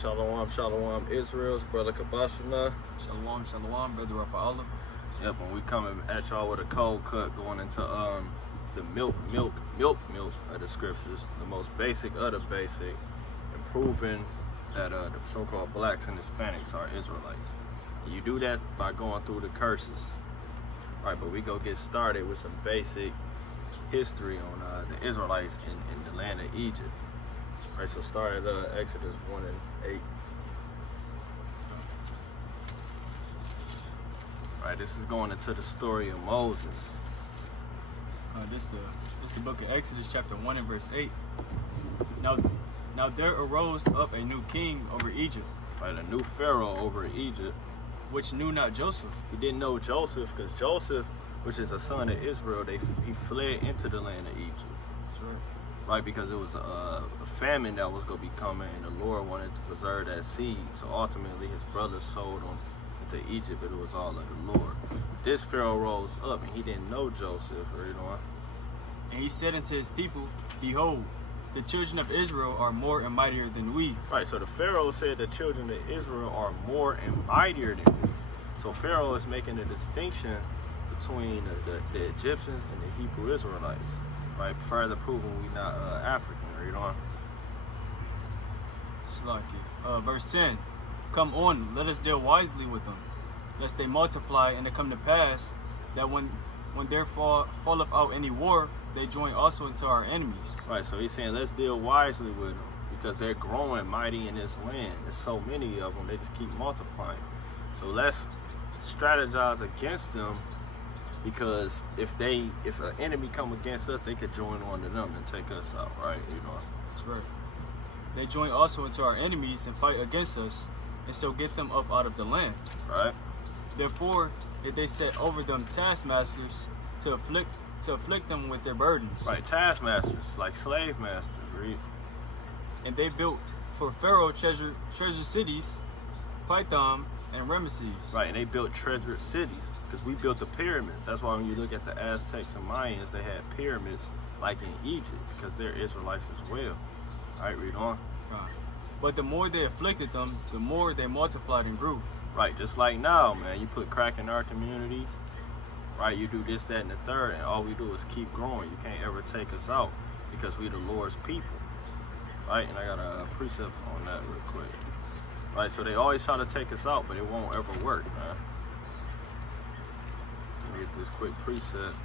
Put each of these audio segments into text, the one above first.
Shalom, shalom, Israel's brother Kabashana. Shalom, shalom, brother of Allah. Yep, and we coming at y'all with a cold cut going into the milk of the scriptures, the most basic of the basic, and proving that the so-called blacks and Hispanics are Israelites. And you do that by going through the curses. All right, but we go get started with some basic history on the Israelites in the land of Egypt. All right, so start at Exodus 1 and 8. All right, this is going into the story of Moses. This the book of Exodus, chapter 1 and verse 8. Now there arose up a new king over Egypt. Right, a new pharaoh over Egypt, which knew not Joseph. He didn't know Joseph, because Joseph, which is a son of Israel, he fled into the land of Egypt. That's right. Right, because it was a famine that was going to be coming, and the Lord wanted to preserve that seed. So ultimately, his brothers sold him into Egypt, but it was all of the Lord. This Pharaoh rose up, and he didn't know Joseph, or And he said unto his people, Behold, the children of Israel are more and mightier than we. Right, so the Pharaoh said the children of Israel are more and mightier than we. So Pharaoh is making a distinction between the Egyptians and the Hebrew Israelites. Right, further proving we not African, or Verse 10. Come on, let us deal wisely with them, lest they multiply, and it come to pass that when there falleth out any war, they join also into our enemies. Right, so he's saying let's deal wisely with them, because they're growing mighty in this land. There's so many of them, they just keep multiplying. So let's strategize against them, because if an enemy come against us, they could join on to them and take us out, right? That's right. They join also into our enemies and fight against us, and so get them up out of the land. Right. Therefore, if they set over them taskmasters to afflict them with their burdens. Right, taskmasters, like slave masters, right? And they built for Pharaoh treasure cities, Pithom and Ramesses. Right, and they built treasured cities, because we built the pyramids. That's why when you look at the Aztecs and Mayans, they had pyramids like in Egypt, because they're Israelites as well. All right, read on. Right. But the more they afflicted them, the more they multiplied and grew. Right, just like now, man. You put crack in our communities, right? You do this, that, and the third, and all we do is keep growing. You can't ever take us out, because we the Lord's people, right? And I got a precept on that real quick. Right, so they always try to take us out, but it won't ever work, man. Let me get this quick precept.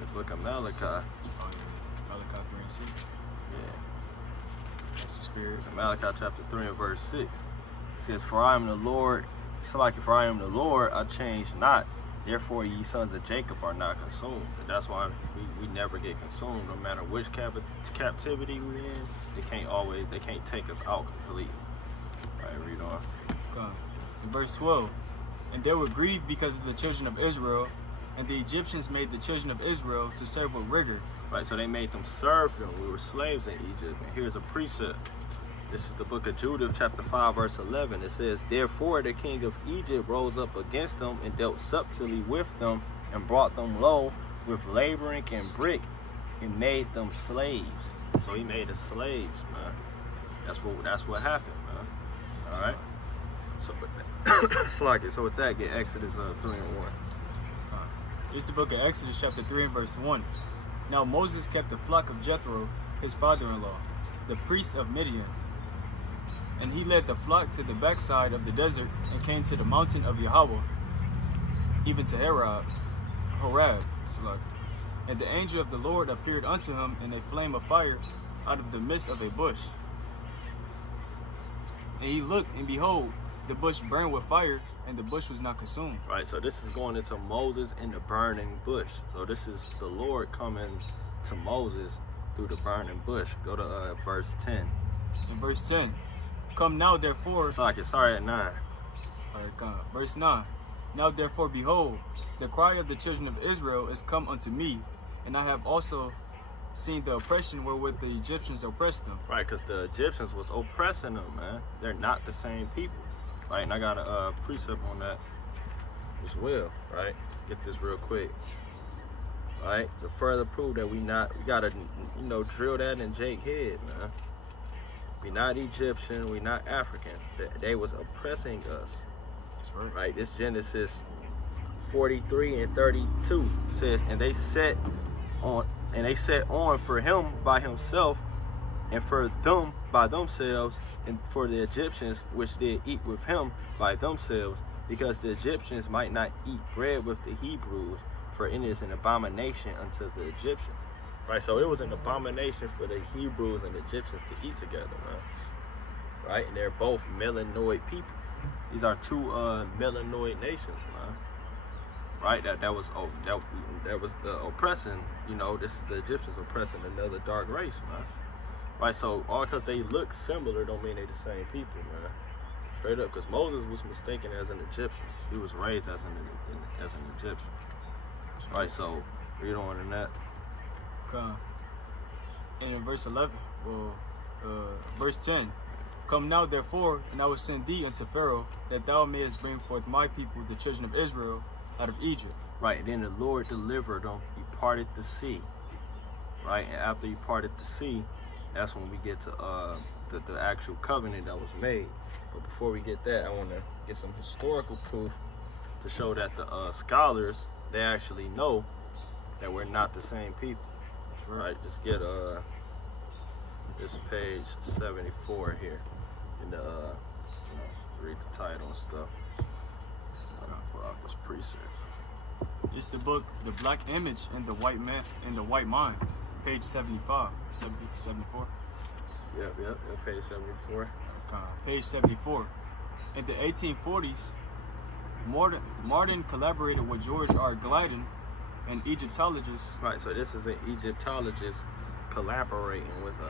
The book of Malachi. Oh, yeah. Malachi 3 and 6. Yeah. That's the spirit. Malachi chapter 3 and verse 6. It says, For I am the Lord. It's like, for I am the Lord, I change not. Therefore, ye sons of Jacob are not consumed. And that's why we never get consumed, no matter which captivity we're in. They can't take us out completely. All right, read on. Okay. In verse 12. And they were grieved because of the children of Israel, and the Egyptians made the children of Israel to serve with rigor. Right, so they made them serve them. We were slaves in Egypt. And here's a precept. This is the book of Judah, chapter 5, verse 11. It says, Therefore the king of Egypt rose up against them, and dealt subtly with them, and brought them low with laboring and brick, and made them slaves. So he made us slaves, man. That's what happened, man. All right. So with that, get Exodus 3 and 1. It's the book of Exodus, chapter 3 and verse 1. Now Moses kept the flock of Jethro, his father-in-law, the priest of Midian. And he led the flock to the backside of the desert, and came to the mountain of Yahweh, even to Horeb. And the angel of the Lord appeared unto him in a flame of fire out of the midst of a bush. And he looked, and behold, the bush burned with fire, and the bush was not consumed. Right, so this is going into Moses in the burning bush. So this is the Lord coming to Moses through the burning bush. Go to verse 10. In verse 10. Come now, therefore. Sorry, at 9. All right, come. Verse 9. Now, therefore, behold, the cry of the children of Israel is come unto me, and I have also seen the oppression wherewith the Egyptians oppressed them. Right, because the Egyptians was oppressing them, man. They're not the same people. Right, and I got a precept on that as well, right? Get this real quick. Right, to further prove that we gotta, drill that in Jake's head, man. We not Egyptian, we not African. They was oppressing us. That's right. Right? This Genesis 43 and 32 says, and they set on for him by himself, and for them by themselves, and for the Egyptians which did eat with him by themselves, because the Egyptians might not eat bread with the Hebrews, for it is an abomination unto the Egyptians. Right, so it was an abomination for the Hebrews and the Egyptians to eat together, man. Right, and they're both melanoid people. These are two melanoid nations, man. Right, that was the oppressing. You know, this is the Egyptians oppressing another dark race, man. Right, so all because they look similar don't mean they the same people, man. Straight up, because Moses was mistaken as an Egyptian. He was raised as an Egyptian. Right, so read on in that. And in verse 11, verse 10, come now therefore, and I will send thee unto Pharaoh, that thou mayest bring forth my people, the children of Israel, out of Egypt. Right, and then the Lord delivered them. He parted the sea. Right, and after he parted the sea, that's when we get to the actual covenant that was made. But before we get that, I want to get some historical proof to show that the scholars, they actually know that we're not the same people. Right, just get this page 74 here, and read the title and stuff. Pull out this precept. It's the book, The Black Image and the White Man and the White Mind, page 75, 74. Yep, page 74. Page 74. In the 1840s, Martin collaborated with George R. Gladden, an Egyptologist. Right, so this is an Egyptologist collaborating with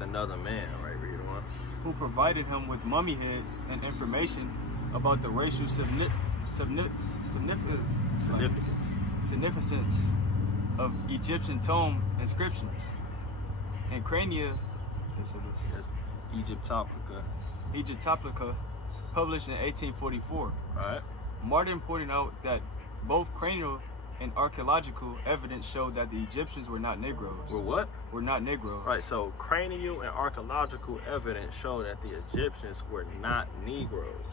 another man, right? Read on. Who provided him with mummy heads and information about the racial significance of Egyptian tomb inscriptions and crania. That's Egyptologica, published in 1844. Right. Martin pointed out that both cranial and archaeological evidence showed that the Egyptians were not Negroes. Were what? Were not Negroes. Right, so cranial and archaeological evidence showed that the Egyptians were not Negroes.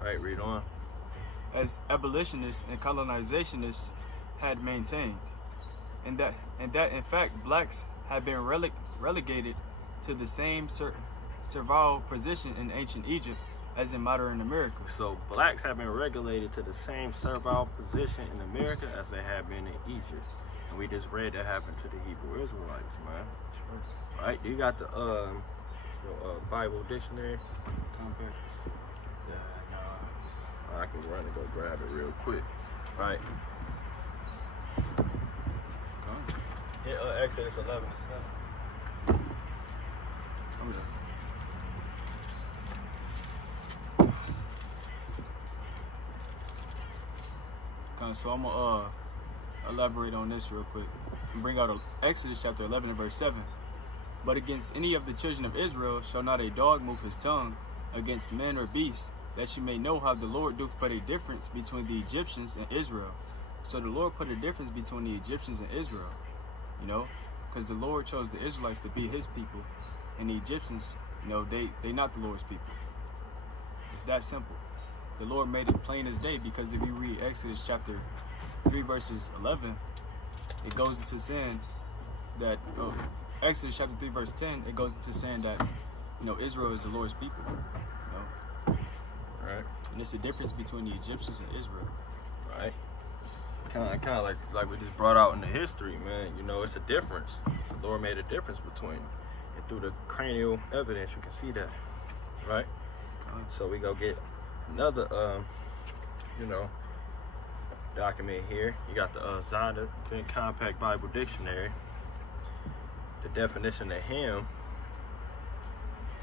Right, read on. As abolitionists and colonizationists had maintained, and that in fact blacks had been relegated to the same servile position in ancient Egypt as in modern America. So blacks have been regulated to the same servile position in America as they have been in Egypt. And we just read that happened to the Hebrew Israelites, man. Sure. Right, you got the Bible dictionary? Compact. Yeah, no. I can run and go grab it real quick. Right. Yeah, Exodus 11. So I'm gonna elaborate on this real quick and bring out Exodus chapter 11 and verse 7. But against any of the children of Israel shall not a dog move his tongue against man or beast, that you may know how the Lord doth put a difference between the Egyptians and Israel. So the Lord put a difference between the Egyptians and Israel, you know, because the Lord chose the Israelites to be his people, and the Egyptians, you know, they not the Lord's people. It's that simple. The Lord made it plain as day, because if you read Exodus chapter 3 verses 11, it goes into saying that, Exodus chapter 3 verse 10, it goes into saying that, you know, Israel is the Lord's people, you know. Right. And it's the difference between the Egyptians and Israel. Right. Kind of like we just brought out in the history, man. You know, it's a difference. The Lord made a difference between them. And through the cranial evidence, you can see that. Right? So we go get another, document here. You got the Zonda Compact Bible Dictionary. The definition of Ham.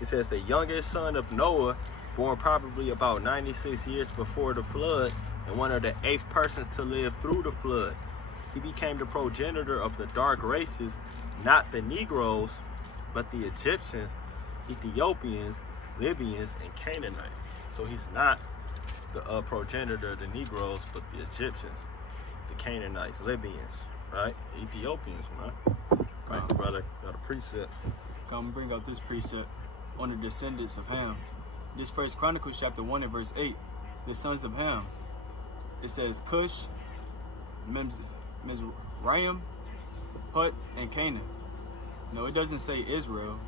It says the youngest son of Noah, born probably about 96 years before the flood, and one of the 8th persons to live through the flood. He became the progenitor of the dark races, not the Negroes, but the Egyptians, Ethiopians, Libyans, and Canaanites. So he's not the progenitor of the Negroes, but the Egyptians, the Canaanites, Libyans, right? Ethiopians, man. Right, brother, got a precept. Come bring out this precept on the descendants of Ham. This First Chronicles chapter 1 and verse 8. The sons of Ham. It says Cush, Mizraim, Put, and Canaan. No, it doesn't say Israel.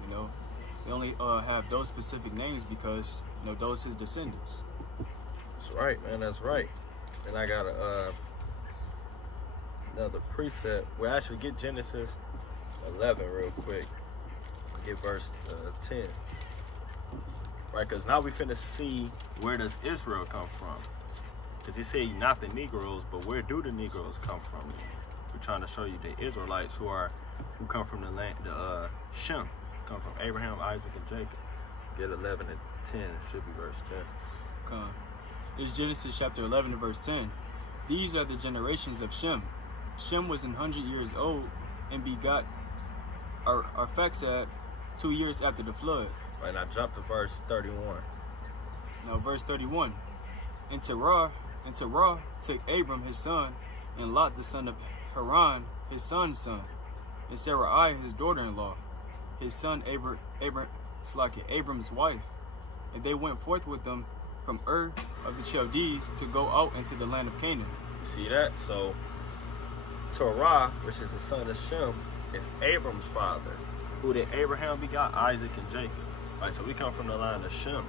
They only have those specific names because those his descendants. That's right, man. That's right. And I got another precept. We'll actually get Genesis 11 real quick. Get verse 10. Right, because now we finna see where does Israel come from. Because he said not the Negroes, but where do the Negroes come from? We're trying to show you the Israelites who come from the land, Shem, come from Abraham, Isaac, and Jacob. Get 11 and 10. It should be verse 10. Okay. It's Genesis chapter 11 and verse 10. These are the generations of Shem. Shem was 100 years old and begot Arphaxad 2 years after the flood. Right, now jump to verse 31. Now verse 31. And Terah took Abram his son, and Lot the son of Haran his son's son, and Sarai his daughter-in-law, his son Abram's wife. And they went forth with them from Ur of the Chaldees to go out into the land of Canaan. You see that? So Torah, which is the son of Shem, is Abram's father. Who did Abraham begot? Isaac and Jacob. Right, so we come from the line of Shem.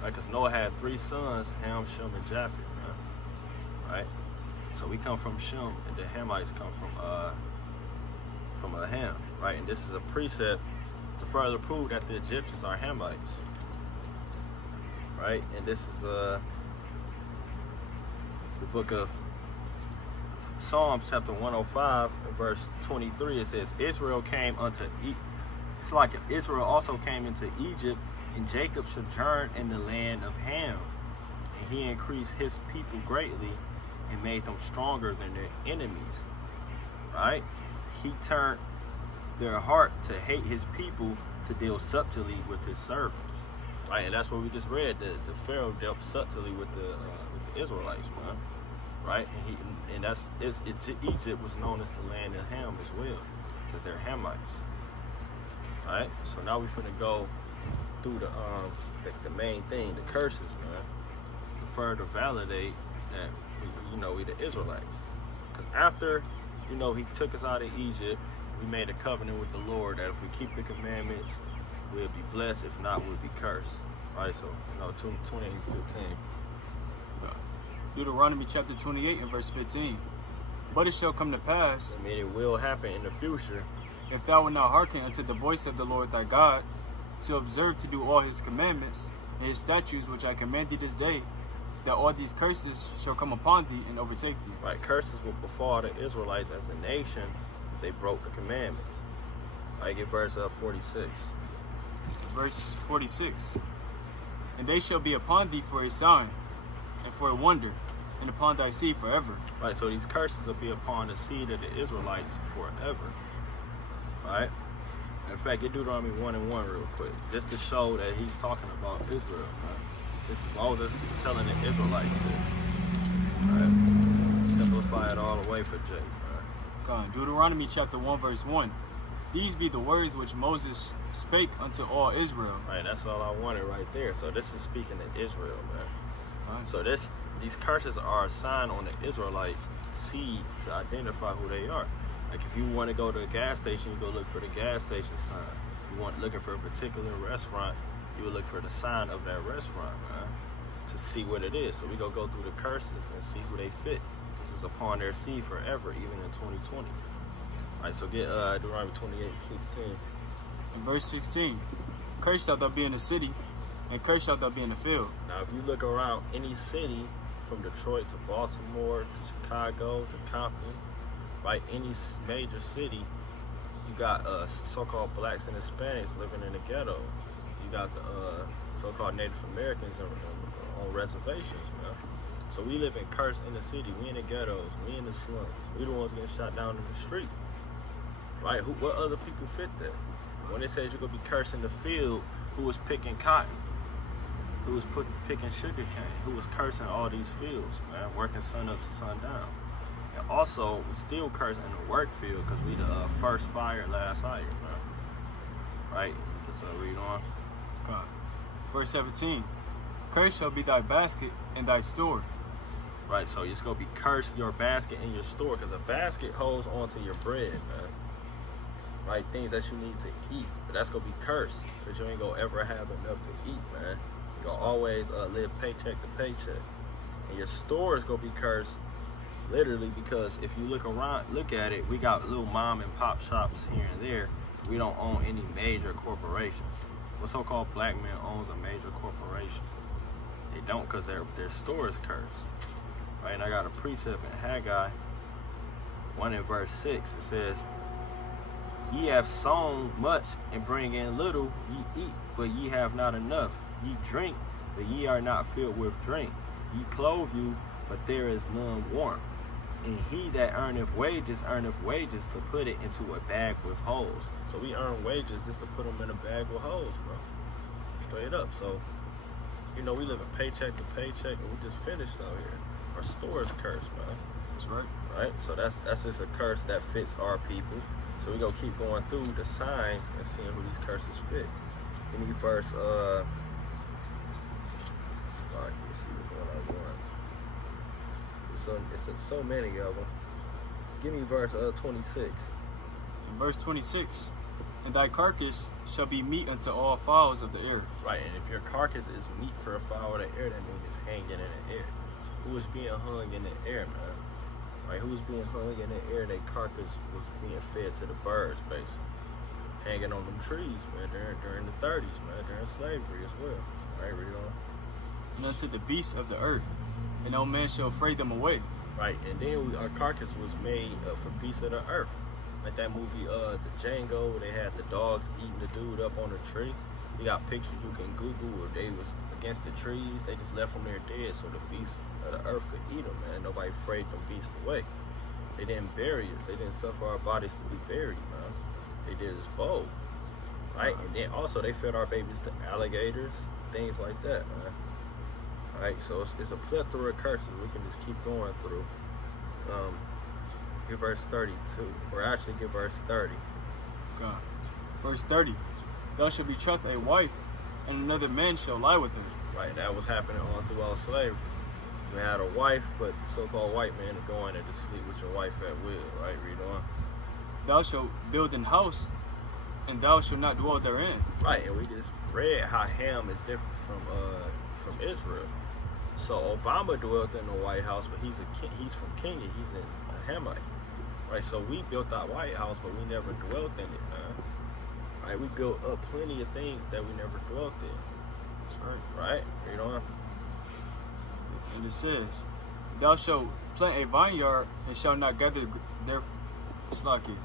Right, because Noah had 3 sons, Ham, Shem, and Japheth. Right? So we come from Shem, and the Hamites come from Ham. Right? And this is a precept to further prove that the Egyptians are Hamites. Right? And this is the book of Psalms chapter 105 and verse 23. It says, Israel came unto it's like Israel also came into Egypt, and Jacob sojourned in the land of Ham, and he increased his people greatly and made them stronger than their enemies. Right? He turned their heart to hate his people, to deal subtly with his servants. Right? And that's what we just read. The Pharaoh dealt subtly with the Israelites, man. Right? And Egypt was known as the land of Ham as well, because they're Hamites. Alright, so now we're finna go through the main thing, the curses, man, to further validate that we the Israelites. Because after he took us out of Egypt, we made a covenant with the Lord that if we keep the commandments, we'll be blessed. If not, we'll be cursed. Right? So 28 and 15. Deuteronomy chapter 28 and verse 15. But it shall come to pass, I mean, it will happen in the future, if thou wilt not hearken unto the voice of the Lord thy God, to observe to do all his commandments and his statutes which I command thee this day, that all these curses shall come upon thee and overtake thee. Right, curses will befall the Israelites as a nation if they broke the commandments. I get verse 46. Verse 46. And they shall be upon thee for a sign, and for a wonder, and upon thy seed forever. Right, so these curses will be upon the seed of the Israelites forever. Right? In fact, get Deuteronomy 1 and 1 real quick, just to show that he's talking about Israel. Right? This is Moses telling the Israelites this. Right? Simplify it all the way for Jake. Right? Deuteronomy chapter 1 verse 1. These be the words which Moses spake unto all Israel. Right, that's all I wanted right there. So this is speaking to Israel, man. Right. So these curses are a sign on the Israelites' seed to identify who they are. Like if you want to go to a gas station, you go look for the gas station sign. If you want looking for a particular restaurant, you will look for the sign of that restaurant, man, to see what it is. So we go through the curses and see who they fit. This is upon their seed forever, even in 2020. All right, so get Deuteronomy 28, 16. In verse 16, cursed shalt thou be in the city, and cursed shalt thou be in the field. Now, if you look around any city, from Detroit to Baltimore to Chicago to Compton, right, any major city, you got so-called blacks and Hispanics living in the ghettos. You got the so-called Native Americans on reservations, man. So we live in cursed in the city. We in the ghettos. We in the slums. We the ones getting shot down in the street. Right? What other people fit that? When it says you're going to be cursed in the field, who was picking cotton? Who was picking sugar cane? Who was cursing all these fields, man? Working sun up to sundown. And also, we still cursing in the work field because we the first fire, last hire, man. Right? So read on. God. Verse 17. Cursed shall be thy basket and thy store. Right, so it's going to be cursed, your basket and your store, because a basket holds onto your bread, man. Right, things that you need to eat, but that's going to be cursed, because you ain't going to ever have enough to eat, man. You're going to always live paycheck to paycheck. And your store is going to be cursed, literally, because if you look at it, we got little mom and pop shops here and there. We don't own any major corporations. What so-called black man owns a major corporation? They don't, because their store is cursed. Right, and I got a precept in Haggai 1 and verse 6. It says, ye have sown much and bring in little, ye eat, but ye have not enough. Ye drink, but ye are not filled with drink. Ye clothe you, but there is none warm. And he that earneth wages to put it into a bag with holes. So we earn wages just to put them in a bag with holes, bro. Straight up. So, you know, we live in paycheck to paycheck, and we just finished out here. Our store is cursed, man. That's right. Right? So that's just a curse that fits our people. So we gonna keep going through the signs and seeing who these curses fit. Give me verse let's see which one I want. It's so many of them. Just give me verse 26. In verse 26. And thy carcass shall be meat unto all fowls of the air. Right, and if your carcass is meat for a fowl of the air, that means it's hanging in the air. Who was being hung in the air, man? Right, who was being hung in the air? Their carcass was being fed to the birds, basically. Hanging on them trees, man, during the 30s, man, during slavery as well. Right, read on. And unto the beasts of the earth, and no man shall fray them away. Right, and then our carcass was made for beasts of the earth. Like that movie, the Django, where they had the dogs eating the dude up on a tree. You got pictures you can Google where they was against the trees. They just left them there dead so the beasts of the earth could eat them, man. Nobody frayed them beasts away. They didn't bury us. They didn't suffer our bodies to be buried, man. They did us both. Right? And then also they fed our babies to alligators, things like that, man. Right? So it's a plethora of curses we can just keep going through. Give verse 32, or actually give verse 30. God. Verse 30. Thou shalt betroth a wife, and another man shall lie with her. Right, that was happening all throughout slavery. You had a wife, but so-called white man to go in and just sleep with your wife at will. Right, read on. Thou shalt build an house, and thou shalt not dwell therein. Right, and we just read how Ham is different from Israel. So Obama dwelt in the White House, but he's from Kenya. He's in a Hamite. Right, so we built that White House, but we never dwelt in it, man. Right, we built up plenty of things that we never dwelt in. That's right. Right, read on. And it says, thou shalt plant a vineyard and shalt not gather their slacky.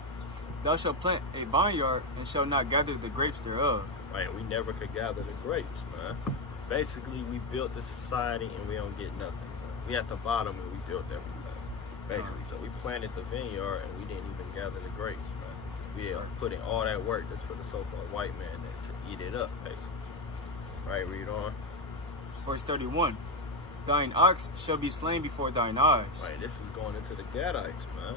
Thou shalt plant a vineyard and shalt not gather the grapes thereof. Right, we never could gather the grapes, man. Basically, we built the society and we don't get nothing. Man. We at the bottom and we built everything. Basically, so we planted the vineyard and we didn't even gather the grapes, man. We are putting all that work just for the so-called white man to eat it up, basically. Right, read on. Verse 31. Thine ox shall be slain before thine eyes. Right, this is going into the Gadites, man.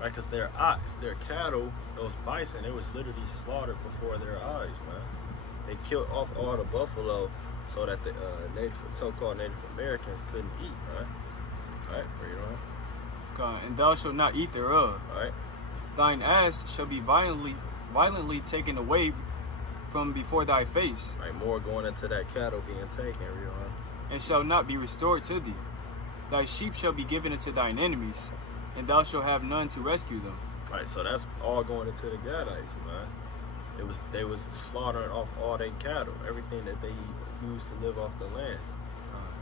Right, because their ox, their cattle, those bison, it was literally slaughtered before their eyes, man. They killed off all the buffalo so that the so-called Native Americans couldn't eat, right? Right, read on. God, and thou shalt not eat thereof. Right. Thine ass shall be violently taken away from before thy face. Right, more going into that cattle being taken, read on. And shall not be restored to thee. Thy sheep shall be given unto thine enemies, and thou shalt have none to rescue them. Right, so that's all going into the Gadites, man. They was slaughtering off all their cattle, everything that they used to live off the land.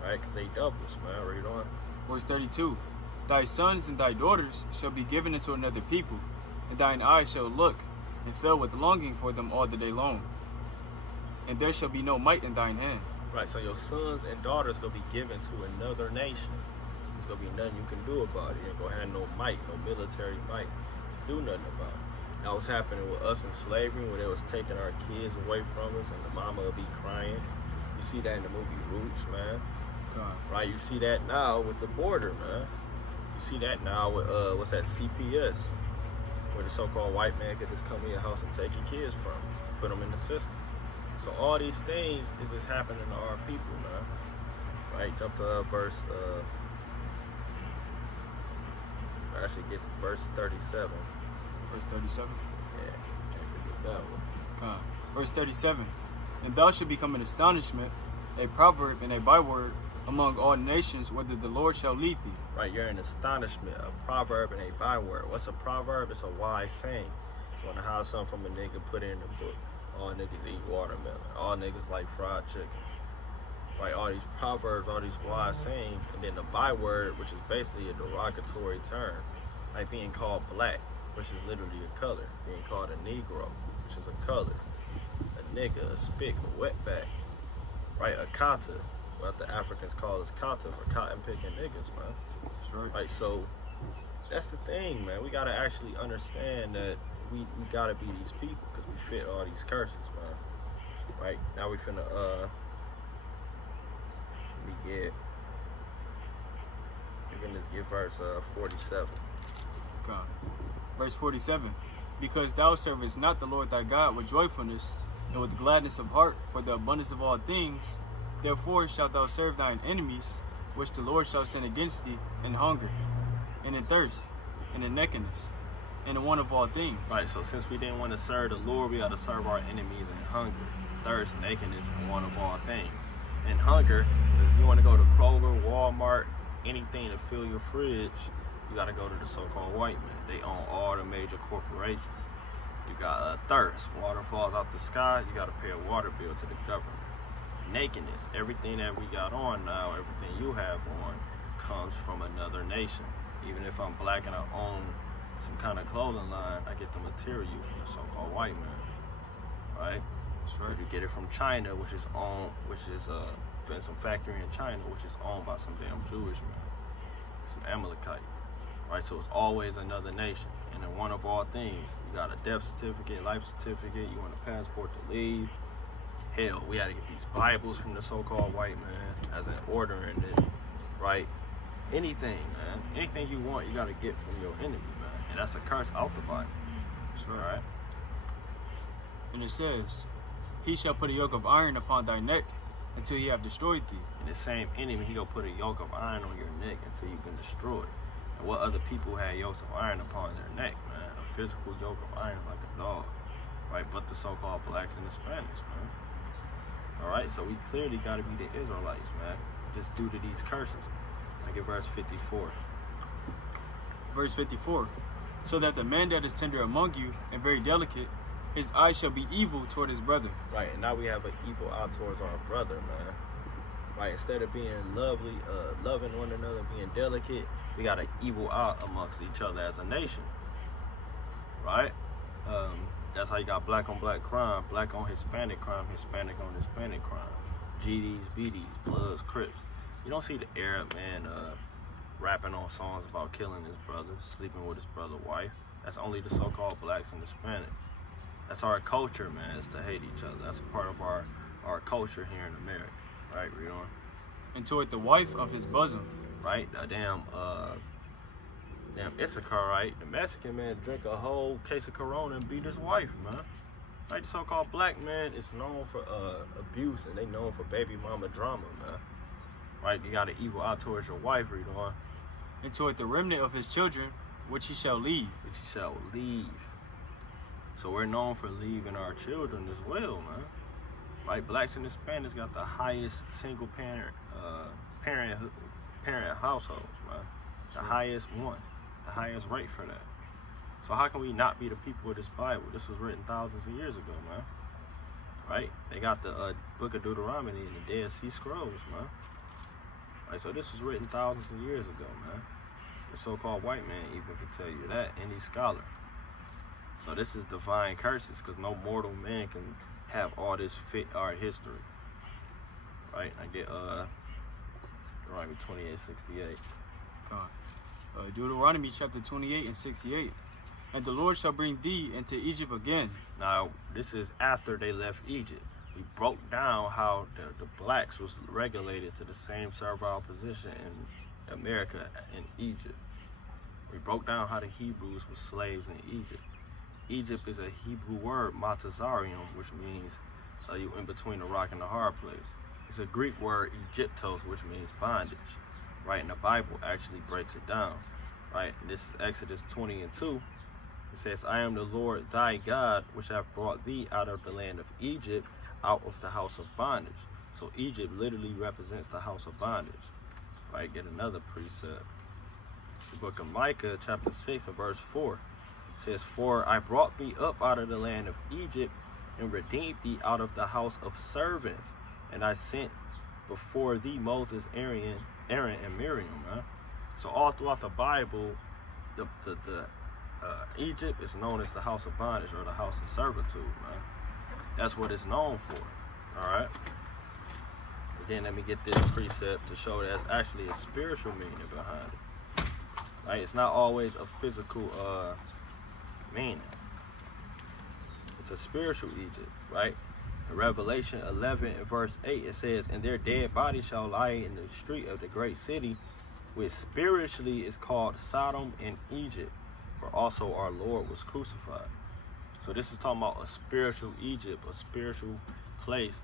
Right, because they doubles, man. Read on. Verse 32. Thy sons and thy daughters shall be given unto another people, and thine eyes shall look and fill with longing for them all the day long. And there shall be no might in thine hand. Right, so your sons and daughters gonna be given to another nation. There's gonna be nothing you can do about it. You ain't gonna have no might, no military might to do nothing about it. That was happening with us in slavery, where they was taking our kids away from us, and the mama would be crying. You see that in the movie Roots, man. God. Right, you see that now with the border, man. You see that now with what's that, CPS, where the so-called white man could just come in your house and take your kids from you. put them in the system. So all these things is just happening to our people, man. Right? Jump to verse. Actually, get to verse 37. Verse 37. Yeah, can't forget that one. Verse 37. And thou shalt become an astonishment, a proverb and a byword among all nations, whither the Lord shall lead thee. Right, you're in astonishment, a proverb and a byword. What's a proverb? It's a wise saying. You want to have something from a nigga, put it in the book. All niggas eat watermelon. All niggas like fried chicken. Right, all these proverbs, all these wise sayings, and then the byword, which is basically a derogatory term, like being called black, which is literally a color, being called a Negro, which is a color, a nigga, a spick, a wetback, right, a kata, what the Africans call as kata, or cotton picking niggas, man. That's right. Right, so that's the thing, man. We gotta actually understand that we gotta be these people because we fit all these curses, man. Right, now we finna we're gonna just get verse 47. Okay. Verse 47. Because thou servest not the Lord thy God with joyfulness and with gladness of heart for the abundance of all things, therefore shalt thou serve thine enemies, which the Lord shall send against thee, in hunger, and in thirst, and in nakedness, and in want of all things. Right, so since we didn't want to serve the Lord, we got to serve our enemies in hunger, thirst, nakedness, and want of all things. And hunger, if you want to go to Kroger, Walmart, anything to fill your fridge, you got to go to the so-called white men. They own all the major corporations. You got thirst, water falls out the sky, you got to pay a water bill to the government. Nakedness, everything that we got on now, everything you have on, comes from another nation. Even if I'm black and I own some kind of clothing line, I get the material from the so-called white man, right? If you get it from China, which is been some factory in China, which is owned by some damn Jewish man, some Amalekite, right? So it's always another nation. And in one of all things, you got a death certificate, life certificate, you want a passport to leave. Hell, we had to get these Bibles from the so-called white man as an order in it, right? Anything, man. Anything you want, you got to get from your enemy, man. And that's a curse out the Bible. Sure, right? And it says, he shall put a yoke of iron upon thy neck until he have destroyed thee. And the same enemy, he gonna put a yoke of iron on your neck until you've been destroyed. And what other people had yokes of iron upon their neck, man? A physical yoke of iron like a dog, right? But the so-called blacks and Hispanics, man. All right, so we clearly got to be the Israelites, man, just due to these curses. I get verse 54. Verse 54. So that the man that is tender among you and very delicate, his eye shall be evil toward his brother. Right, and now we have an evil eye towards our brother, man. Right, instead of being lovely, loving one another, being delicate, we got an evil eye amongst each other as a nation. Right? That's how you got black on black crime, black on Hispanic crime, Hispanic on Hispanic crime. GDs, BDs, Bloods, Crips. You don't see the Arab man rapping on songs about killing his brother, sleeping with his brother's wife. That's only the so-called blacks and Hispanics. That's our culture, man, is to hate each other. That's a part of our culture here in America. Right, read on. And toward the wife of his bosom. Right, damn Issachar, right? The Mexican man drank a whole case of Corona and beat his wife, man. Like the so-called black man is known for abuse, and they known for baby mama drama, man. Right, you got an evil eye towards your wife, read on. And toward the remnant of his children, which he shall leave. Which he shall leave. So we're known for leaving our children as well, man. Right, blacks and Hispanics got the highest single parent households, man. The highest one, the highest rate for that. So how can we not be the people of this Bible? This was written thousands of years ago, man. Right? They got the book of Deuteronomy and the Dead Sea Scrolls, man. Right, so this was written thousands of years ago, man. The so-called white man even can tell you that, any scholar. So this is divine curses, because no mortal man can have all this fit our history. Right? I get Deuteronomy 28:68. Deuteronomy Chapter 28 and 68. And the Lord shall bring thee into Egypt again. Now, this is after they left Egypt. We broke down how the blacks was regulated to the same servile position in America and Egypt. We broke down how the Hebrews were slaves in Egypt. Egypt is a Hebrew word, matazarium, which means you in between a rock and a hard place. It's a Greek word, Egyptos, which means bondage, right? And the Bible actually breaks it down, right? And this is Exodus 20:2. It says, I am the Lord thy God, which have brought thee out of the land of Egypt, out of the house of bondage. So Egypt literally represents the house of bondage, right? Get another precept. The book of Micah, chapter 6 and verse 4. It says, for I brought thee up out of the land of Egypt, and redeemed thee out of the house of servants. And I sent before thee Moses, Aaron, and Miriam. Right? So all throughout the Bible, Egypt is known as the house of bondage or the house of servitude. Man. That's what it's known for. All right. Again, let me get this precept to show there's actually a spiritual meaning behind it. Right? It's not always a physical meaning. It's a spiritual Egypt, right? In Revelation 11 and verse 8, it says, and their dead bodies shall lie in the street of the great city, which spiritually is called Sodom and Egypt, where also our Lord was crucified. So this is talking about a spiritual Egypt, a spiritual place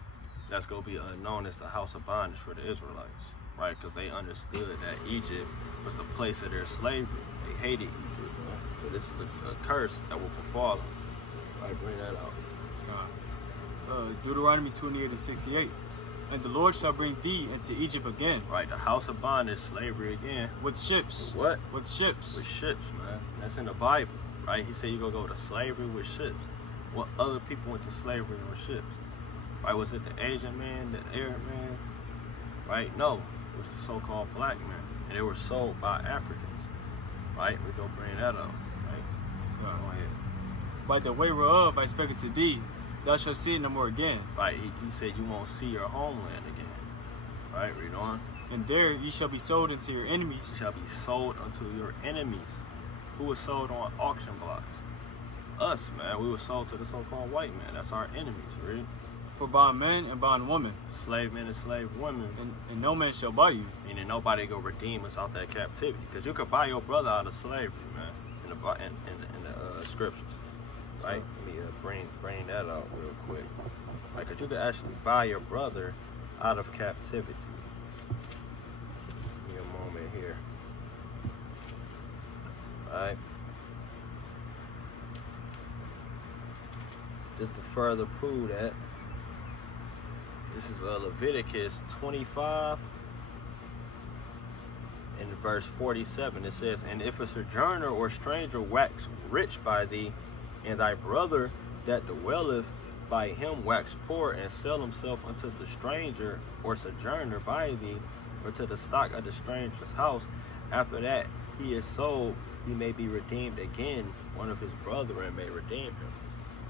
that's going to be known as the house of bondage for the Israelites, right? Because they understood that Egypt was the place of their slavery. They hated Egypt. Right? So this is a curse that will befall them. Right, bring that out. Deuteronomy 28:68. And the Lord shall bring thee into Egypt again. Right, the house of bondage, slavery again. With ships. What? With ships. With ships, man. That's in the Bible, right? He said you're going to go to slavery with ships. What other people went to slavery with ships? Right, was it the Asian man, the Arab man? Right, no. It was the so-called black man. And they were sold by Africans. Right, we're going to bring that up. Right? Go ahead. By the way whereof I spake unto thee, thou shalt see it no more again. Right, he said you won't see your homeland again. Right, read on. And there ye shall be sold unto your enemies. You shall be sold unto your enemies. Who was sold on auction blocks? Us, man. We were sold to the so-called white man. That's our enemies, right? For bondmen and bondwomen. Slave men and slave women. And no man shall buy you. Meaning nobody go redeem us out that captivity. Because you could buy your brother out of slavery, man, in the scriptures. Right? Let me bring that out real quick. Right, because you could actually buy your brother out of captivity. Give me a moment here. Right? Just to further prove that, this is Leviticus 25 in verse 47. It says, and if a sojourner or stranger wax rich by thee, and thy brother that dwelleth by him wax poor, and sell himself unto the stranger or sojourner by thee, or to the stock of the stranger's house, after that he is sold, he may be redeemed again. One of his brethren may redeem him.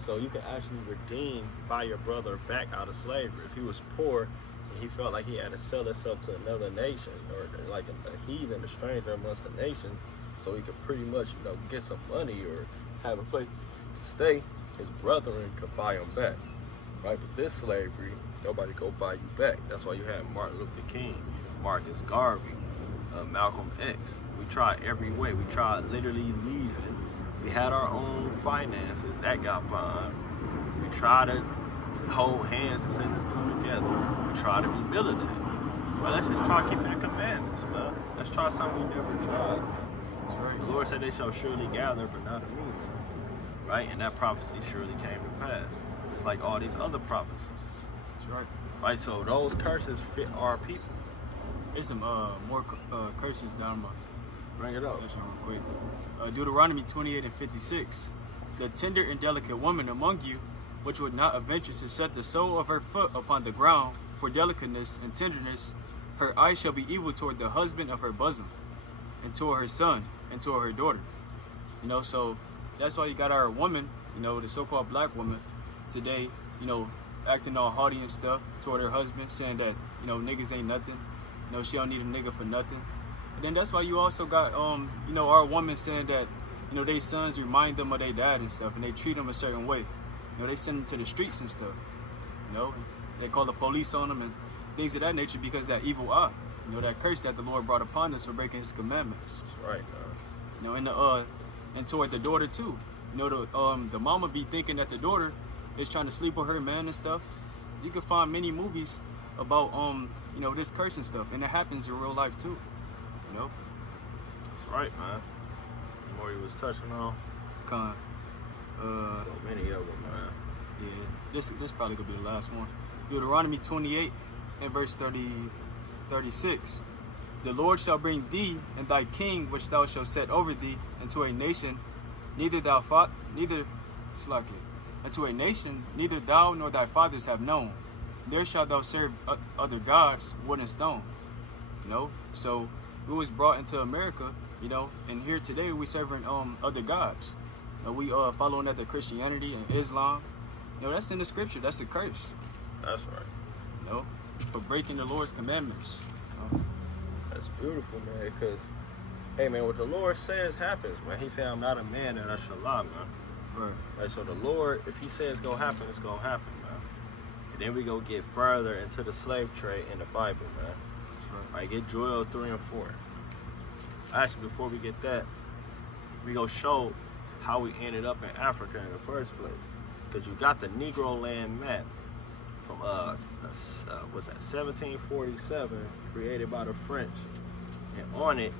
So you can actually buy your brother back out of slavery. If he was poor and he felt like he had to sell himself to another nation, or like a heathen, a stranger amongst the nation, so he could pretty much, get some money or have a place to stay, his brethren could buy him back. Right? But this slavery, nobody go buy you back. That's why you had Martin Luther King, Marcus Garvey, Malcolm X. We tried every way. We tried literally leaving. We had our own finances that got bond. We tried to hold hands and say, let's come together. We tried to be militant. Well, let's just try keeping the commandments, man. Let's try something we never tried. That's right. The Lord said they shall surely gather, but not of me, man. Right? And that prophecy surely came to pass. It's like all these other prophecies. That's right. Right, so those curses fit our people. There's some more curses down my. Bring it up. Touch on real quick. Deuteronomy 28:56. The tender and delicate woman among you, which would not adventure to set the sole of her foot upon the ground for delicateness and tenderness, her eyes shall be evil toward the husband of her bosom, and toward her son, and toward her daughter. So that's why you got our woman, the so-called black woman today, acting all haughty and stuff toward her husband, saying that, niggas ain't nothing. She don't need a nigga for nothing. And then that's why you also got, our woman saying that, they sons remind them of their dad and stuff, and they treat them a certain way. They send them to the streets and stuff. They call the police on them and things of that nature because of that evil eye. That curse that the Lord brought upon us for breaking His commandments. That's right, man. And toward the daughter too. You know, the mama be thinking that the daughter is trying to sleep with her man and stuff. You can find many movies about you know, this curse and stuff, and it happens in real life too. You know. That's right, man. The more he was touching on. So many of them, man. Yeah, this probably gonna be the last one. Deuteronomy 28 and verse 36. The Lord shall bring thee and thy king, which thou shalt set over thee, into a nation, neither thou nor thy fathers have known. There shalt thou serve other gods, wood and stone. You know, so we was brought into America, you know, and here today we serving other gods. You know, we following after Christianity and Islam. You know, that's in the scripture. That's a curse. That's right. You know, for breaking the Lord's commandments. You know? That's beautiful, man, because, hey, man, what the Lord says happens, man. He said, I'm not a man that I should lie, man. Right, so the Lord, if he says it's going to happen, it's going to happen, man. And then we go get further into the slave trade in the Bible, man. Right, get Joel 3 and 4. Actually, before we get that, we go show how we ended up in Africa in the first place. Because you got the Negro land map from, what's that, 1747, created by the French. And on it,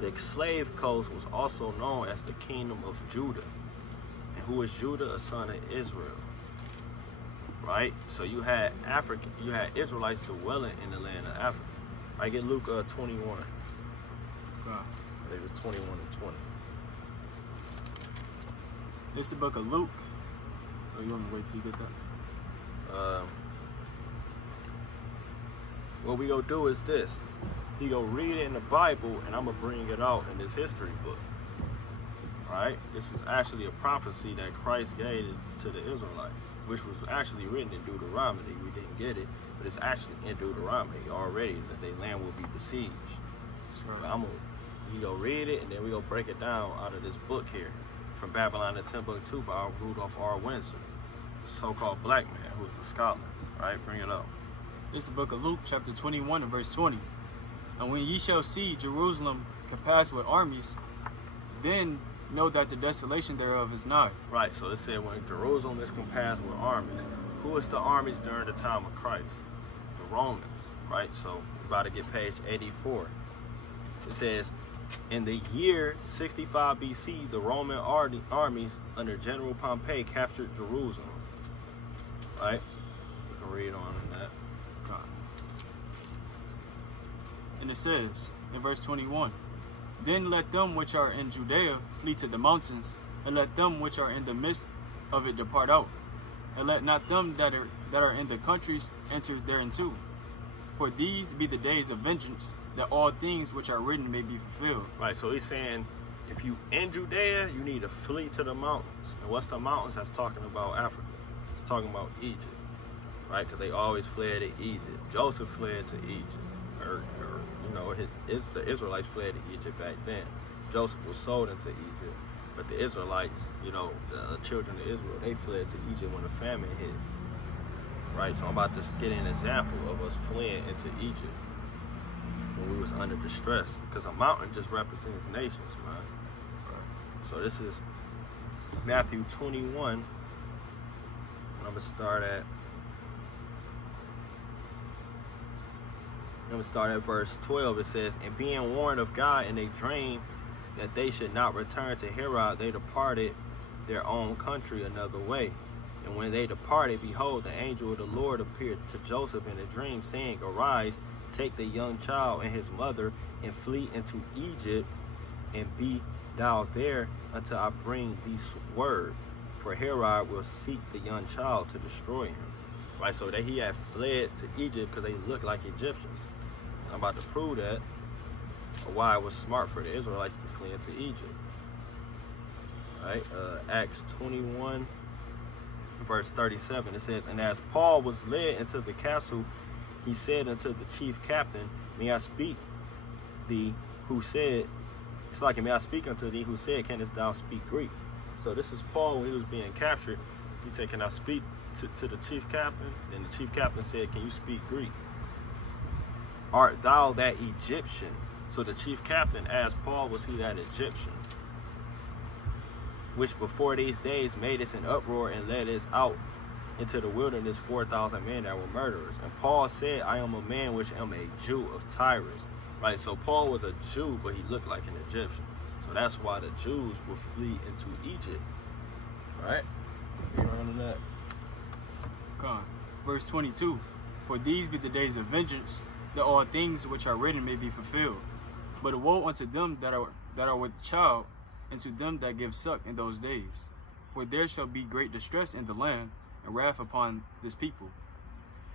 the slave coast was also known as the Kingdom of Judah. And who is Judah? A son of Israel. Right? So you had Israelites dwelling in the land of Africa. I get Luke 21. God. I think it's 21 and 20. It's the book of Luke. Oh, you want me to wait till you get that? What we gonna do is this. He gonna read it in the Bible, and I'm gonna bring it out in this history book. Right? This is actually a prophecy that Christ gave to the Israelites, which was actually written in Deuteronomy. We didn't get it, but it's actually in Deuteronomy already that their land will be besieged. Right. You go read it, and then we go break it down out of this book here, From Babylon to Timbuktu by Rudolph R. Windsor, so-called black man who is a scholar. Right? Bring it up. It's the book of Luke, chapter 21 and verse 20. And when ye shall see Jerusalem compassed with armies, then know that the desolation thereof is nigh. Right, so it said when Jerusalem is compassed with armies. Who is the armies during the time of Christ? The Romans, right? So we're about to get page 84. It says, in the year 65 BC, the Roman armies under General Pompey captured Jerusalem. Right? We can read on in that. And it says, in verse 21, then let them which are in Judea flee to the mountains, and let them which are in the midst of it depart out, and let not them that are in the countries enter thereinto. For these be the days of vengeance, that all things which are written may be fulfilled. Right, so he's saying, if you in Judea, you need to flee to the mountains. And what's the mountains? That's talking about Africa. It's talking about Egypt, right? Because they always fled to Egypt. Joseph fled to Egypt. Or you know, the Israelites fled to Egypt back then. Joseph was sold into Egypt, but the Israelites, you know, the children of Israel, they fled to Egypt when the famine hit. Right, so I'm about to get an example of us fleeing into Egypt when we was under distress, because a mountain just represents nations, man. Right. So this is Matthew 21, and I'm gonna start at verse 12. It says, and being warned of God in a dream that they should not return to Herod, they departed their own country another way. And when they departed, behold, the angel of the Lord appeared to Joseph in a dream, saying, arise, take the young child and his mother, and flee into Egypt, and be thou there until I bring thee word. For Herod will seek the young child to destroy him. Right, so that he had fled to Egypt because they looked like Egyptians. I'm about to prove that, or why it was smart for the Israelites to flee into Egypt. Right, Acts 21, verse 37. It says, and as Paul was led into the castle, he said unto the chief captain, may I speak thee who said, it's like, may I speak unto thee who said, canst thou speak Greek? So this is Paul when he was being captured. He said, can I speak to the chief captain? And the chief captain said, can you speak Greek? Art thou that Egyptian? So the chief captain asked Paul, was he that Egyptian? which before these days made us an uproar and led us out into the wilderness 4,000 men that were murderers. And Paul said, I am a man which am a Jew of Tyrus. Right, so Paul was a Jew, but he looked like an Egyptian. So that's why the Jews would flee into Egypt. Right? You remember that? Come. Verse 22. For these be the days of vengeance, that all things which are written may be fulfilled. But woe unto them that are with child, and to them that give suck in those days. For there shall be great distress in the land, and wrath upon this people.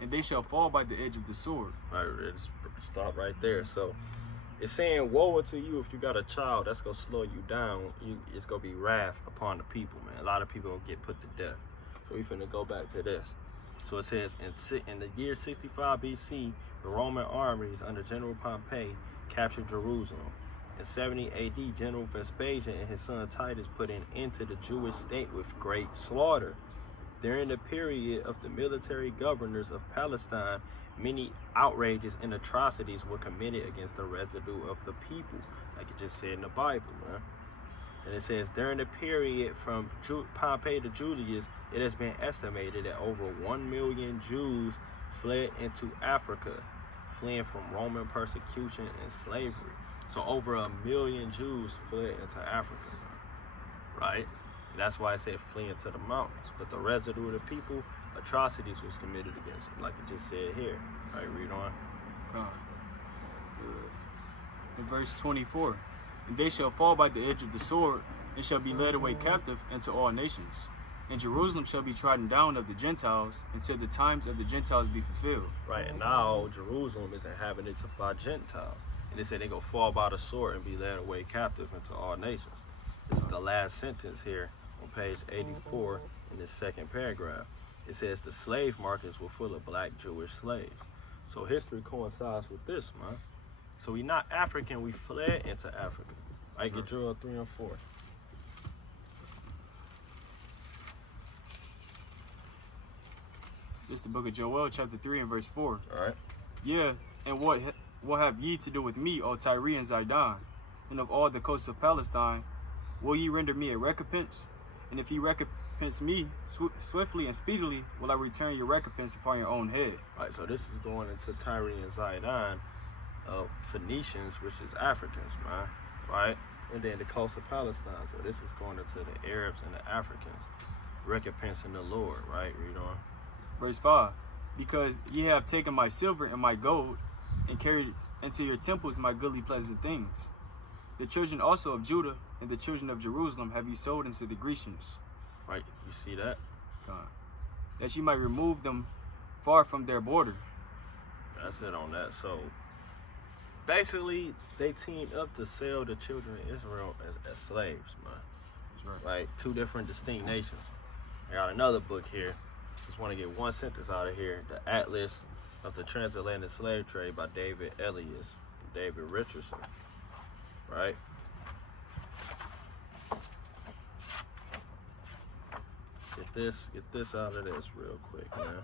And they shall fall by the edge of the sword. Right, let's stop right there. So it's saying, woe unto you if you got a child. That's going to slow you down. It's going to be wrath upon the people, man. A lot of people will get put to death. So we're finna go back to this. So it says, in the year 65 BC, the Roman armies under General Pompey captured Jerusalem. In 70 AD, General Vespasian and his son Titus put an end to the Jewish state with great slaughter. During the period of the military governors of Palestine, many outrages and atrocities were committed against the residue of the people, like it just said in the Bible, man. And it says, during the period from Pompey to Julius, it has been estimated that over 1 million Jews fled into Africa, fleeing from Roman persecution and slavery. So over 1 million Jews fled into Africa, right? And that's why I said flee into the mountains. But the residue of the people, atrocities was committed against them, like it just said here. All right, read on. God. In verse 24, and they shall fall by the edge of the sword, and shall be led away captive into all nations. And Jerusalem shall be trodden down of the Gentiles, until the times of the Gentiles be fulfilled. Right, and now Jerusalem is inhabited by Gentiles. And they said they go fall by the sword and be led away captive into all nations. This is the last sentence here on page 84 in the second paragraph. It says the slave markets were full of black Jewish slaves. So history coincides with this, man. So we not African, we fled into Africa. I get Joel 3 and 4. This is the book of Joel, chapter 3 and verse 4. All right. Yeah, and what have ye to do with me, O Tyre and Zidon, and of all the coasts of Palestine? Will ye render me a recompense? And if ye recompense me swiftly and speedily, will I return your recompense upon your own head. All right, so this is going into Tyre and Zidon, Phoenicians, which is Africans, man, right? And then the coast of Palestine. So this is going into the Arabs and the Africans, recompensing the Lord, right? Read on. Verse 5, because ye have taken my silver and my gold, and carried into your temples my goodly pleasant things. The children also of Judah and the children of Jerusalem have ye sold into the Grecians. Right, you see that? That ye might remove them far from their border. That's it on that. So basically, they teamed up to sell the children of Israel as slaves, man. That's right. Two different distinct nations. I got another book here. Just want to get one sentence out of here. The Atlas of the Transatlantic Slave Trade by David Elias, David Richardson. Right? Get this out of this real quick, man.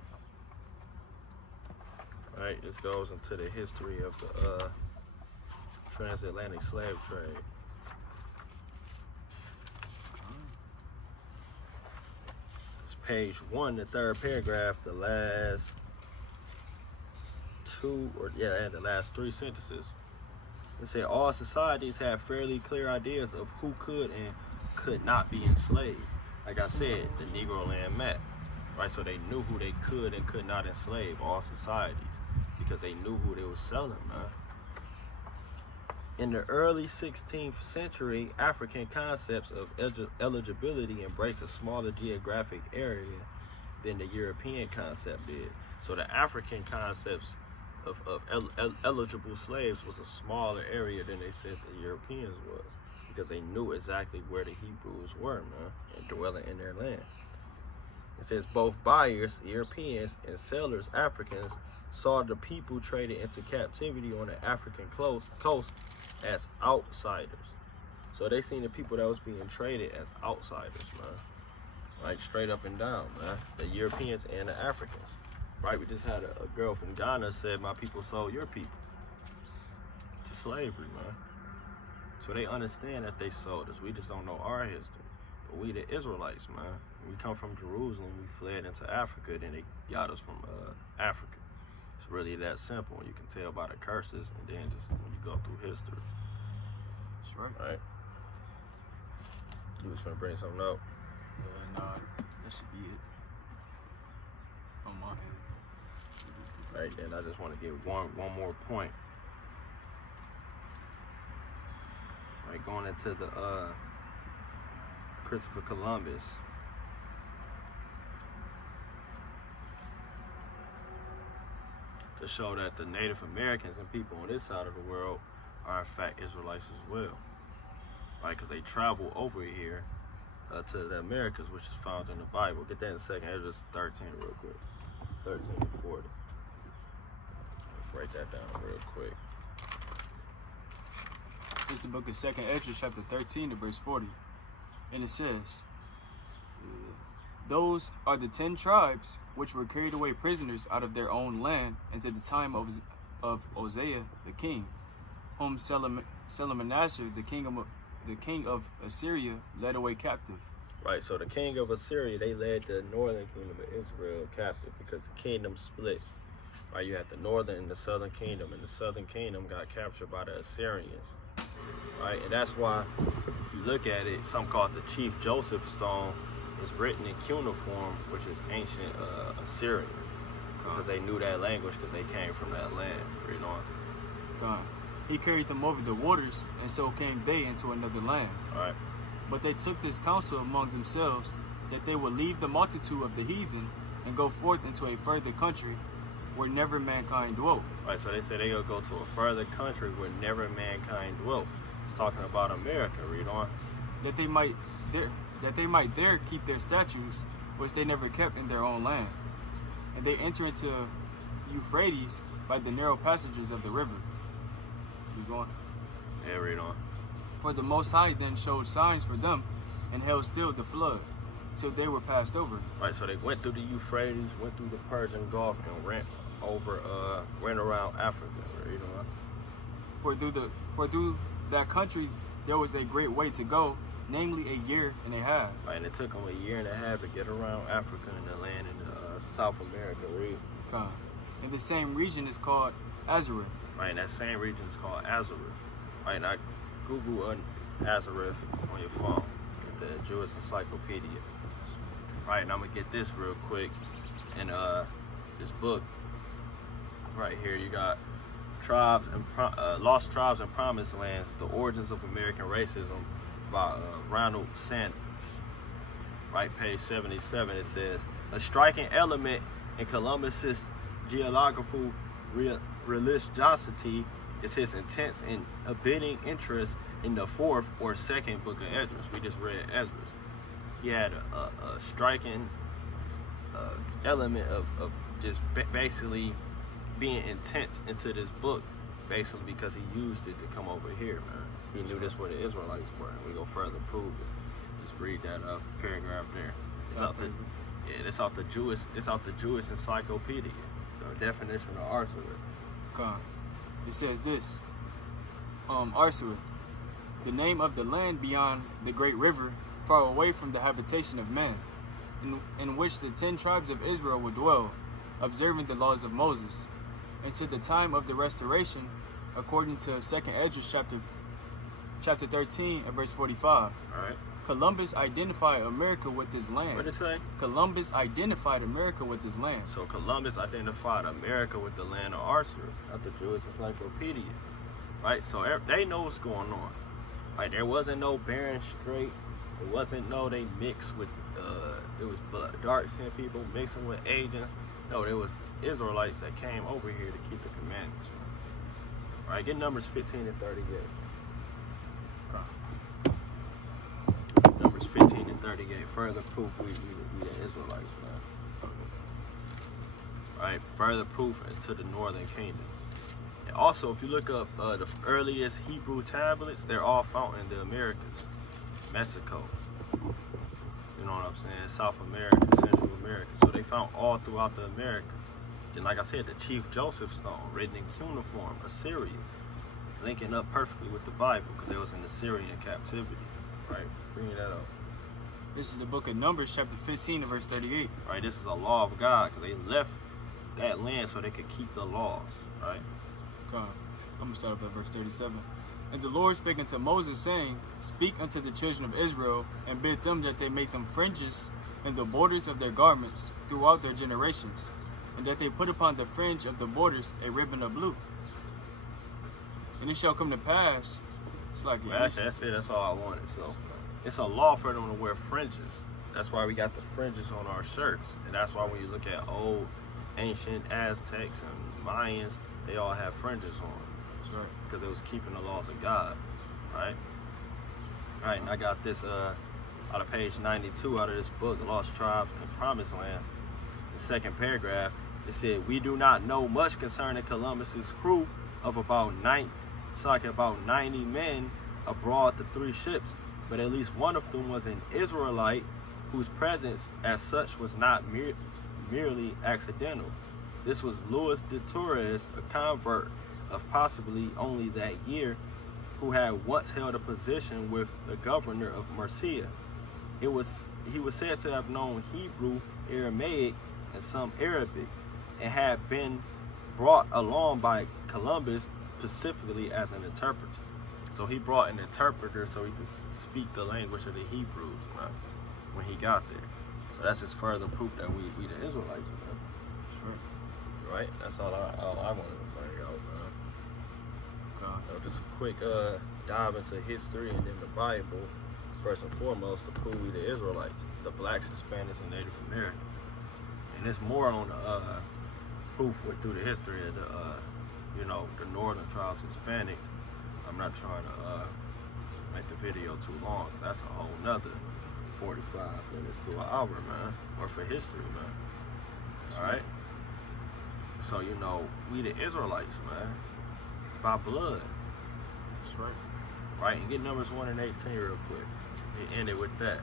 Right, this goes into the history of the transatlantic slave trade. It's page 1, the third paragraph, the last the last 3 sentences. It said all societies have fairly clear ideas of who could and could not be enslaved. Like I said, the Negro land map, right? So they knew who they could and could not enslave, all societies, because they knew who they were selling, man. In the early 16th century, African concepts of eligibility embraced a smaller geographic area than the European concept did. So the African concepts of eligible slaves was a smaller area than they said the Europeans was, because they knew exactly where the Hebrews were, man, and dwelling in their land. It says both buyers, Europeans, and sellers, Africans, saw the people traded into captivity on the African coast as outsiders. So they seen the people that was being traded as outsiders, man. Like straight up and down, man. The Europeans and the Africans. Right, we just had a girl from Ghana said, my people sold your people to slavery, man. So they understand that they sold us. We just don't know our history. But we the Israelites, man. We come from Jerusalem. We fled into Africa. Then they got us from Africa. It's really that simple. You can tell by the curses, and then just when you go through history. That's right. Right. You was gonna bring something up. Nah, that should be it. On my end. Right, then I just want to give one more point. Right, going into the Christopher Columbus. To show that the Native Americans and people on this side of the world are in fact Israelites as well. Right, because they travel over here to the Americas, which is found in the Bible. Get that in a second. It's just 13 real quick. 13 to 40. Let's write that down real quick. This is the book of 2nd Ezra, chapter 13 to verse 40. And it says, those are the 10 tribes which were carried away prisoners out of their own land until the time of Hosea the king, whom Salmanassar the king of Assyria led away captive. Right, so the king of Assyria, they led the northern kingdom of Israel captive because the kingdom split. Right, you had the northern and the southern kingdom, and the southern kingdom got captured by the Assyrians. Right, and that's why, if you look at it, something called the Chief Joseph Stone is written in cuneiform, which is ancient Assyrian, because they knew that language because they came from that land. Read on. God. He carried them over the waters, and so came they into another land. All right. But they took this counsel among themselves, that they would leave the multitude of the heathen and go forth into a further country where never mankind dwelt. Right, so they said they would go to a further country where never mankind dwelt. It's talking about America. Read on. That they might there keep their statutes, which they never kept in their own land. And they enter into Euphrates by the narrow passages of the river. Keep going. Yeah, read on. For the Most High then showed signs for them, and held still the flood, till they were passed over. Right, so they went through the Euphrates, went through the Persian Gulf, and went around Africa. Read on. For through that country there was a great way to go, namely a year and a half. Right, and it took them a year and a half to get around Africa and the land in South America. Read. And the same region is called Azareth. Right, and that same region is called Azareth. Right, now Google Azareth on your phone, get the Jewish Encyclopedia. Right, and I'm gonna get this real quick. In this book right here, you got Lost Tribes and Promised Lands: The Origins of American Racism by Ronald Sanders. Right, page 77. It says, a striking element in Columbus's geographical religiosity is his intense and abiding interest in the fourth or second book of Esdras. We just read Esdras. He had a striking element of just basically being intense into this book, basically because he used it to come over here, man. He knew this where the Israelites were, and we go further prove it. Just read that paragraph there. It's out the Jewish Encyclopedia. The definition of Arsareth. It says this. Arsareth, the name of the land beyond the great river, far away from the habitation of man, in which the 10 tribes of Israel would dwell, observing the laws of Moses, until the time of the restoration, according to 2nd Ezra chapter 13 and verse 45. All right. Columbus identified America with this land. What did it say? Columbus identified America with this land. So Columbus identified America with the land of Arsareth, not the Jewish Encyclopedia. Right? So they know what's going on. Like, there wasn't no Bering Strait. It wasn't they mixed with, it was dark-skinned people mixing with agents. No, there was Israelites that came over here to keep the commandments. Right? Get Numbers 15 and 38. Numbers 15 and 38. Further proof we the Israelites, man. Right? Further proof to the northern kingdom. And also, if you look up the earliest Hebrew tablets, they're all found in the Americas. Mexico. You know what I'm saying? South America, Central America. So they found all throughout the Americas. Then, like I said, the Chief Joseph Stone, written in cuneiform, Assyria, linking up perfectly with the Bible because they was in Assyrian captivity. Right? Bring that up. This is the book of Numbers, chapter 15, and verse 38. Right, this is a law of God because they left that land so they could keep the laws, right? Okay. I'm going to start off at verse 37. And the Lord spake unto Moses, saying, Speak unto the children of Israel, and bid them that they make them fringes in the borders of their garments throughout their generations, and that they put upon the fringe of the borders a ribbon of blue. And it shall come to pass, it's like Well, actually, that's it. That's all I wanted. So, it's a law for them to wear fringes. That's why we got the fringes on our shirts, and that's why when you look at old, ancient Aztecs and Mayans, they all have fringes on. That's right. Because it was keeping the laws of God, right? All right, and I got this out of page 92 out of this book, Lost Tribes and Promised Lands. The second paragraph, it said, we do not know much concerning Columbus's crew of about 90 men aboard the 3 ships, but at least one of them was an Israelite whose presence as such was not merely accidental. This was Luis de Torres, a convert of possibly only that year, who had once held a position with the governor of Murcia. He was said to have known Hebrew, Aramaic, and some Arabic, and had been brought along by Columbus specifically as an interpreter. So he brought an interpreter so he could speak the language of the Hebrews, right, when he got there. So that's just further proof that we the Israelites, man. Sure. Right? That's all I wanted to bring out, man. Just a quick dive into history and then the Bible, first and foremost, to prove we the Israelites, the blacks, Hispanics, and Native Americans. And it's more on proof through the history of the the northern tribes, Hispanics. I'm not trying to make the video too long, 'cause that's a whole nother 45 minutes to an hour, man, or for history, man. All right. So we the Israelites, man, by blood. That's right. Right, and get Numbers 1 and 18 real quick. It ended with that.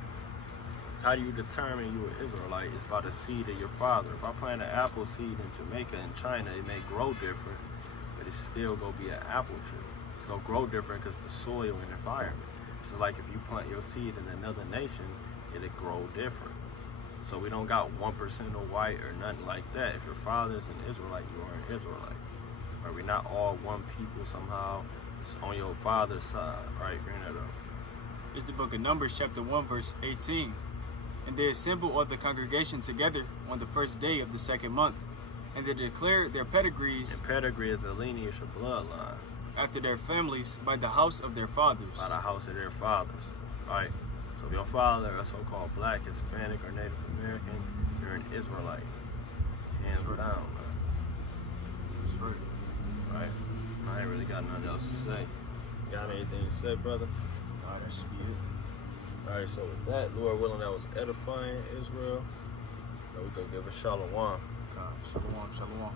So how do you determine you're an Israelite? It's by the seed of your father. If I plant an apple seed in Jamaica and China, it may grow different, but it's still gonna be an apple tree. It's gonna grow different because the soil and environment. Just like if you plant your seed in another nation, it'll grow different. So we don't got 1% of white or nothing like that. If your father is an Israelite, you are an Israelite. Or we're not all one people somehow. It's on your father's side, right? Bring that up. It's the book of Numbers, chapter 1, verse 18. And they assembled all the congregation together on the first day of the second month, and they declared their pedigrees. And pedigree is a lineage or bloodline. After their families, by the house of their fathers. By the house of their fathers, right? So if your father is so-called black, Hispanic, or Native American, you're an Israelite. Hands down, man. That's right. Right? I ain't really got nothing else to say. Got anything to say, brother? Nah, that should be it. Alright, so with that, Lord willing, that was edifying Israel. Now we go give a shalom. Shalom, shalom.